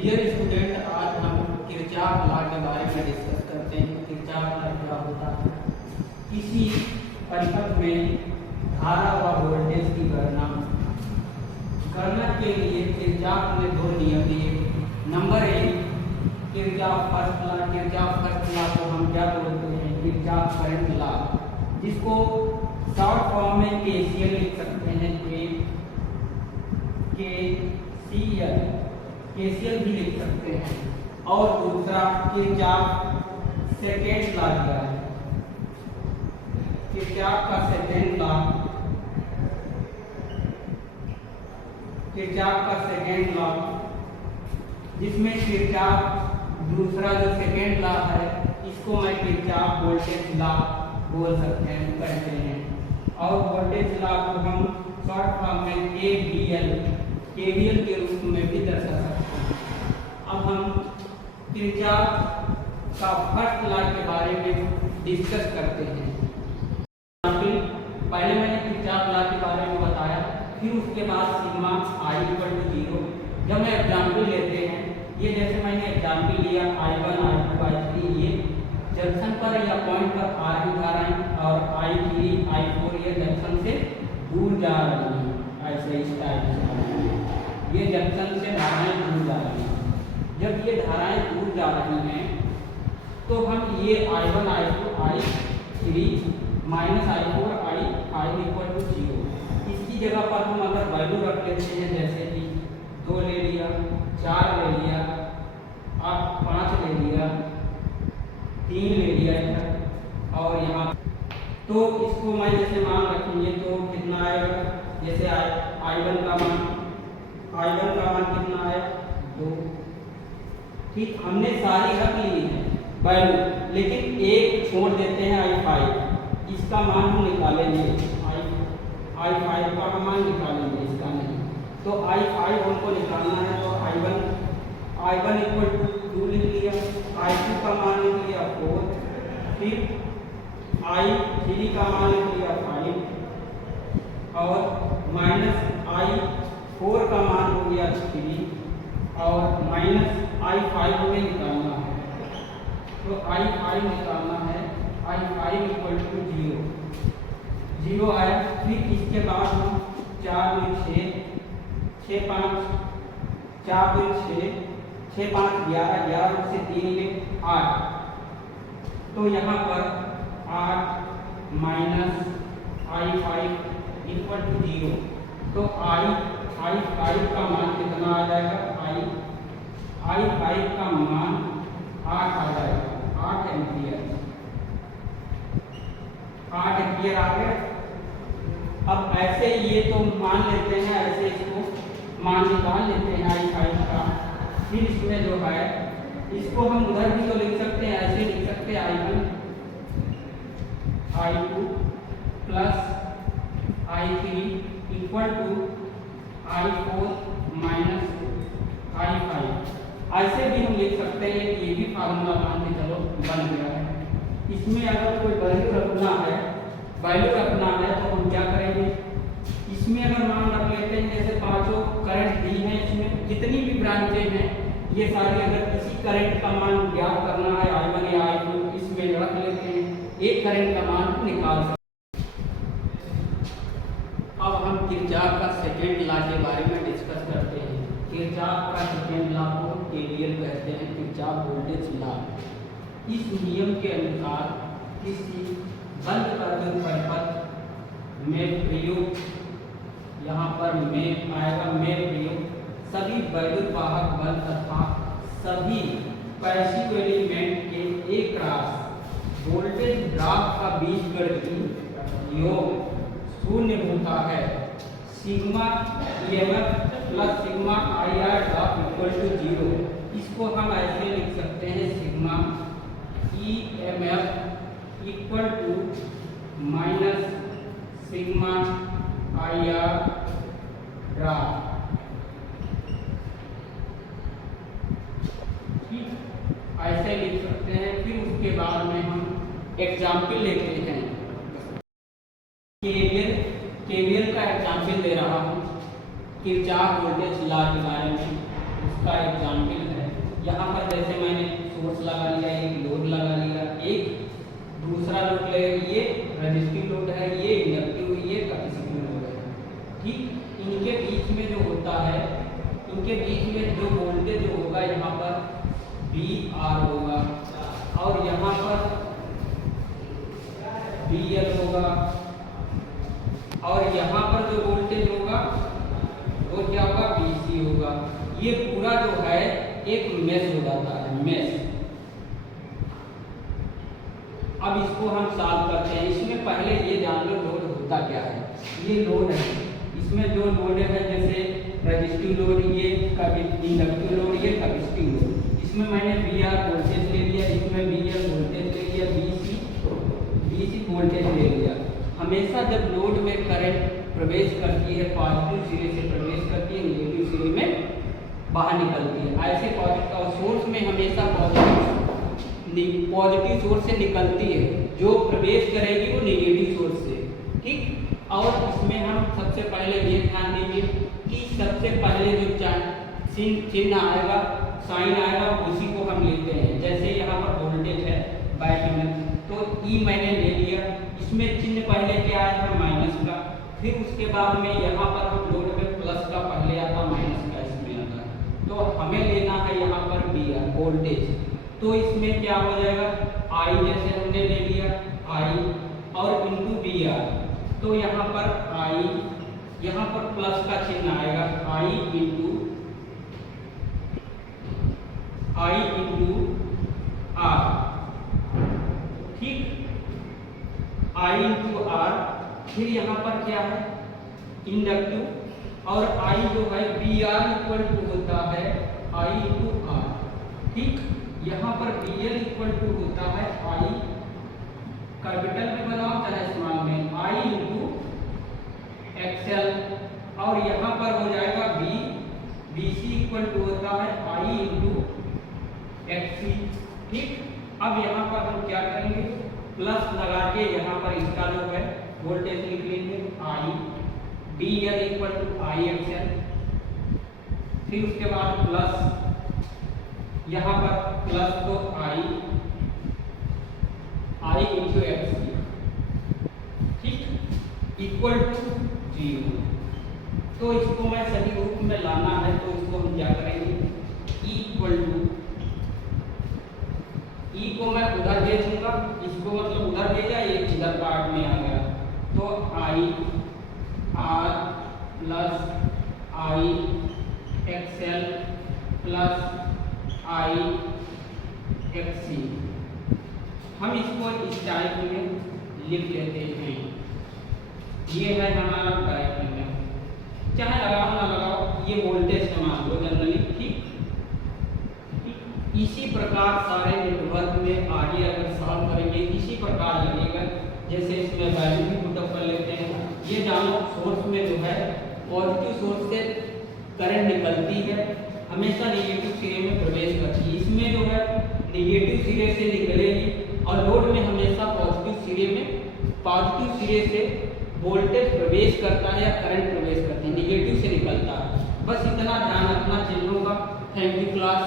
Dear student, आज हम Kirchhoff law के बारे में डिस्कस करते हैं। किरचॉफ लॉ क्या होता है? किसी परिपथ में धारा व वोल्टेज की गणना के लिए किरचॉफ ने दो नियम दिए। Number 1, Kirchhoff first law. Kirchhoff first law को हम क्या बोलते हैं? किरचॉफ करंट लॉ, जिसको शॉर्ट फॉर्म में केसीएल लिख सकते हैं। केसीएल भी लिख सकते हैं। और दूसरा किरचॉफ सेकेंड लॉ दिया है। किरचॉफ का सेकेंड लॉ, किरचॉफ का सेकेंड लॉ, जिसमें किरचॉफ दूसरा जो सेकेंड लॉ है, इसको मैं किरचॉफ वोल्टेज लॉ बोल सकते हैं, कहते हैं। और वोल्टेज लॉ को हम शॉर्ट फॉर्म में केवीएल के रूप में भी दर्शा सकते हैं। अब हम किरचॉफ का फर्स्ट लॉ के बारे में डिस्कस करते हैं। पहले मैंने किरचॉफ लॉ के बारे में बताया, फिर उसके बाद सिग्मा आई इक्वल टू 0। जब मैं एग्जाम्पल लेते हैं, ये जैसे मैंने एग्जाम्पल लिया I1, I2, I3, ये जंक्शन पर या पॉइंट पर आ रही धाराएं, और I3, I4 ये जंक्शन से दूर जा रही हैं। ऐसे इस टाइप से ये जंक्शन से धाराएं दूर जा रही हैं। जब ये धाराएं दूर जा रही हैं, तो हम ये I1, I2, I3 minus I4, I5 equal to 0, इसकी जगह पर हम अगर वैल्यू रख लेते हैं, जैसे कि 2 ले लिया, 4 ले लिया, अब 5 ले लिया, 3 ले लिया इधर, और यहाँ तो इसको मैं जैसे मान रखेंगे तो कितना आएगा? जैसे I1 का मान कितना आया? 2। ठीक, हमने सारी रख ली है वैल्यू, लेकिन एक छोड़ देते हैं I5, इसका मान हम निकालेंगे। I5 का मान निकालेंगे, इसका नहीं। तो I5 हमको निकालना है, तो I1 इक्वल टू 2 लिख लिया, I2 का मान लिख लिया 4, फिर I3 का मान लिख लिया 5, और माइनस I4 का मान हो गया 3, और माइनस I5 हमें निकालना है। तो I5 निकालना है, I5 इक्वल टू 0 आया। फिर इसके बाद हम 4 2 6, 6 5, 4 2 6, 6 5 11, 11 से 3 में 8। तो यहाँ पर 8 माइनस I5 इक्वल टू 0। तो I5 का मान कितना आ जाएगा? I5 का मान 8 आ जाएगा, 8 एम्पियर। 8 एम्पियर आ गया। अब ऐसे ये तो मान लेते हैं, ऐसे इसको मान निकाल लेते हैं I5 का। फिर इसमें जो है, इसको हम उधर भी तो लिख सकते हैं, ऐसे लिख सकते हैं I1 I2 plus I3 equal to I4 minus I5। ऐसे भी हम लिख सकते हैं, ये भी फार्मूला मान के चलो बन गया है। इसमें अगर कोई वैल्यू रखना है तो हम क्या करेंगे? इसमें अगर मान रख लेते हैं, जैसे पांचों करंट दी हैं, इसमें जितनी भी ब्रांचें हैं, ये सारी अगर किसी करंट का मान ज्ञात करना है, I1 या I2, इसमें रख लेते हैं, एक करंट का मान निकाल सकते हैं। अब हम किरचॉफ का सेकेंड लॉ के बारे में डिस्कस करते हैं। किरचॉफ का सेकेंड लॉ को केवीएल कहते हैं, किरचॉफ वोल्टेज लॉ। इस नियम के अनुसार किसी बंद परिपथ में प्रयोग, यहाँ पर में आएगा में प्रयोग, सभी वैद्युत वाहक बल तथा सभी पैसिव एलिमेंट के एक क्रॉस वोल्टेज ड्रॉप का बीजगणितीय योग शून्य होता है। Sigma EMF plus sigma IR drop equal to 0। इसको हम ऐसे लिख सकते हैं, sigma EMF equal to minus sigma IR drop. ठीक, ऐसे लिख सकते हैं। फिर उसके बाद में हम एग्जाम्पल लेते हैं। केवीएल का एग्जाम्पल दे रहा हूँ किरचॉफ वोल्टेज लॉ के बारे में। उसका एग्जाम्पल है। यहाँ पर जैसे मैंने सोर्स लगा लिया, एक लोड लगा लिया, एक दूसरा लोड ले, ये रजिस्टिव लोड है, ये इंडक्टिव, ये कैपेसिटिव लोड है। ठीक, इनके बीच में जो होता है, इनके बीच में जो वोल्टेज जो होगा यहाँ पर VR होगा और यहाँ पर VL होगा और यहाँ पर जो वोल्टेज होगा वो क्या होगा, VC होगा। ये पूरा जो है एक मेश हो जाता है, मेश। अब इसको हम सॉल्व करते हैं। इसमें पहले ये जान लो लोड होता क्या है। ये लोड है, इसमें जो लोड है जैसे रजिस्टिव लोड, ये इंडक्टिव लोड, ये कैपेसिटिव लोड। इसमें मैंने VR वोल्टेज ले लिया, इसमें VL वोल्टेज ले लिया, VC वोल्टेज ले लिया। हमेशा जब लोड में करंट प्रवेश करती है, पॉजिटिव सिरे से प्रवेश करती है, नेगेटिव सिरे में बाहर निकलती है। ऐसे पॉजिटिव और सोर्स में हमेशा पॉजिटिव सोर्स से निकलती है, जो प्रवेश करेगी वो नेगेटिव सोर्स से। ठीक, और इसमें हम सबसे पहले ये ध्यान देंगे कि सबसे पहले जो चिन्ह आएगा, साइन आएगा, उसी को हम लेते हैं। जैसे यहाँ पर वोल्टेज है बैटरी में, तो E मैंने ले लिया, इसमें चिन्ह पहले क्या आया है, माइनस का। फिर उसके बाद में यहाँ पर हम लोड में प्लस का पहले आता, माइनस का इसमें आता है। तो हमें लेना है यहाँ पर VR वोल्टेज। तो इसमें क्या हो जाएगा, I जैसे हमने ले लिया I और इंटू VR। तो यहाँ पर I, यहाँ पर प्लस का चिन्ह आएगा, I इंटू R। ठीक, I इंटू R। फिर यहाँ पर क्या है, इंडक्टिव, और I जो है VR इक्वल टू होता है I इंटू R। ठीक, यहाँ पर VL इक्वल टू होता है I, कैपिटल में बनाओ चाहे स्मॉल में, I इंटू XL, और यहाँ पर हो जाएगा VC इक्वल टू होता है I इंटू XC। ठीक, अब यहाँ पर हम क्या करेंगे, प्लस लगा के यहाँ पर इसका जो है वोल्टेज लिख लेंगे I, VL equal to IXL। फिर उसके बाद प्लस, यहाँ पर प्लस तो I इंटू XC, ठीक, इक्वल टू 0। तो इसको मैं सही रूप में लाना है, तो इसको हम क्या करेंगे, इक्वल टू, E को मैं उधर भेजूंगा, इसको मतलब उधर भेजा, एक इधर पार्ट में आ गया, तो I R plus I XL plus I XC। हम इसको इस टाइप में लिख लेते हैं। ये है हमारा डायग्राम, चाहे लगाओ ना लगाओ, ये वोल्टेज का मान लो जनरली। ठीक, इसी प्रकार सारे नेटवर्क में आगे अगर सॉल्व करेंगे इसी प्रकार लगेगा। जैसे इसमें वैल्यू भी पुटअप कर लेते हैं। ये जानो सोर्स में जो है पॉजिटिव सोर्स से करंट निकलती है, हमेशा नेगेटिव सिरे में प्रवेश करती है। इसमें जो है नेगेटिव सिरे से निकलेगी और लोड में हमेशा पॉजिटिव सिरे से वोल्टेज प्रवेश करता है या करंट प्रवेश करती है, नेगेटिव से निकलता है। बस इतना ध्यान रखना चिन्हों का। Thank you class.